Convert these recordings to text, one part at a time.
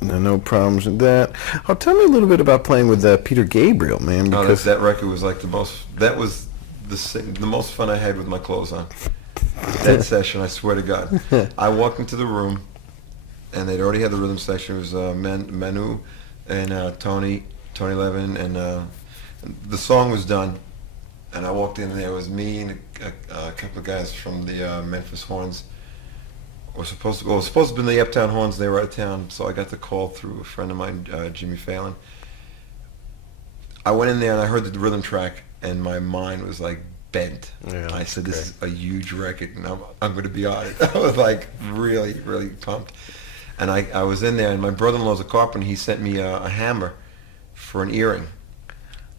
No problems with that. Oh, tell me a little bit about playing with Peter Gabriel, man. Oh, Because that record was like the most. That was the most fun I had with my clothes on. That session, I swear to God. I walked into the room, and they'd already had the rhythm section. It was Manu and Tony Levin, and the song was done. And I walked in, and there was me and a couple of guys from the Memphis Horns. It was supposed to be the Uptown Horns. They were out of town, so I got the call through a friend of mine, Jimmy Fallon. I went in there and I heard the rhythm track, and my mind was like bent. Yeah, I said, "This great. is a huge record, and I'm going to be on it." I was like really, really pumped. And I was in there, and my brother-in-law's a carpenter. He sent me a hammer for an earring.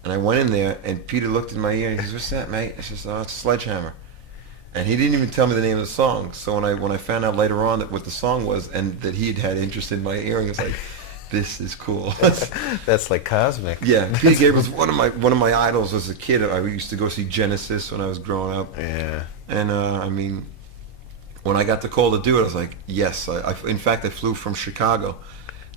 And I went in there, and Peter looked in my ear, and he says, "What's that, mate?" I says, "Oh, it's Sledgehammer." And he didn't even tell me the name of the song. So when I found out later on what the song was, and that he'd had interest in my earring, I was like, "This is cool." that's like cosmic. Yeah, Peter Gabriel's one of my idols as a kid. I used to go see Genesis when I was growing up. Yeah. And I mean, when I got the call to do it, I was like, yes. In fact, I flew from Chicago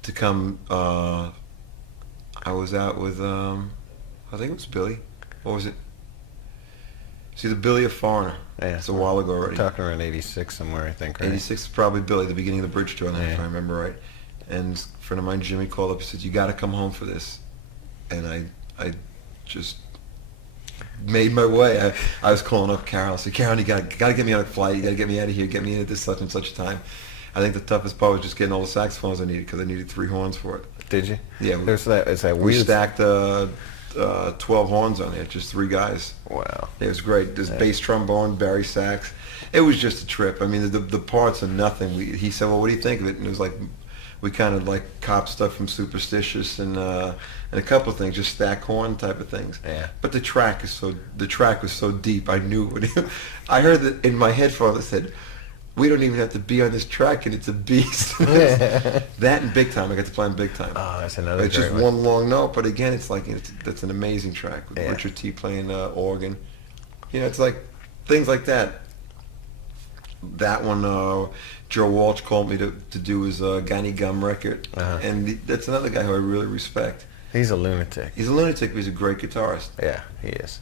to come. I was out with, I think it was Billy. What was it? It's either Billy or Foreigner. Yeah. It's a while ago already. We're talking around 86 somewhere, I think, right? 86 is probably Billy, the beginning of the bridge tour, if Yeah. I remember right. And a friend of mine, Jimmy, called up and said, "You got to come home for this." And I just made my way. I was calling up Carol. I said, "Carol, you got to get me on a flight. You got to get me out of here. Get me in at this such and such a time." I think the toughest part was just getting all the saxophones I needed, because I needed 3 horns for it. Did you? Yeah. It's that We weird. stacked 12 horns on there, just 3 guys. Wow. It was great. There's bass trombone, Barry sax. It was just a trip. I mean, the parts are nothing. He said, "Well, what do you think of it?" And it was like, we kind of like cop stuff from Superstitious and a couple of things, just stack horn type of things. Yeah. But the track was so deep. I knew it. I heard that in my headphones. I said, "We don't even have to be on this track, and it's a beast." That and Big Time. I got to play on Big Time. Oh, that's another It's great just one. one long note, but again, it's like that's an amazing track with Yeah. Richard T playing organ. You know, it's like things like that. That one, Joe Walsh called me to do his Gunny Gum record, and that's another guy who I really respect. He's a lunatic. He's a lunatic, but he's a great guitarist. Yeah, he is.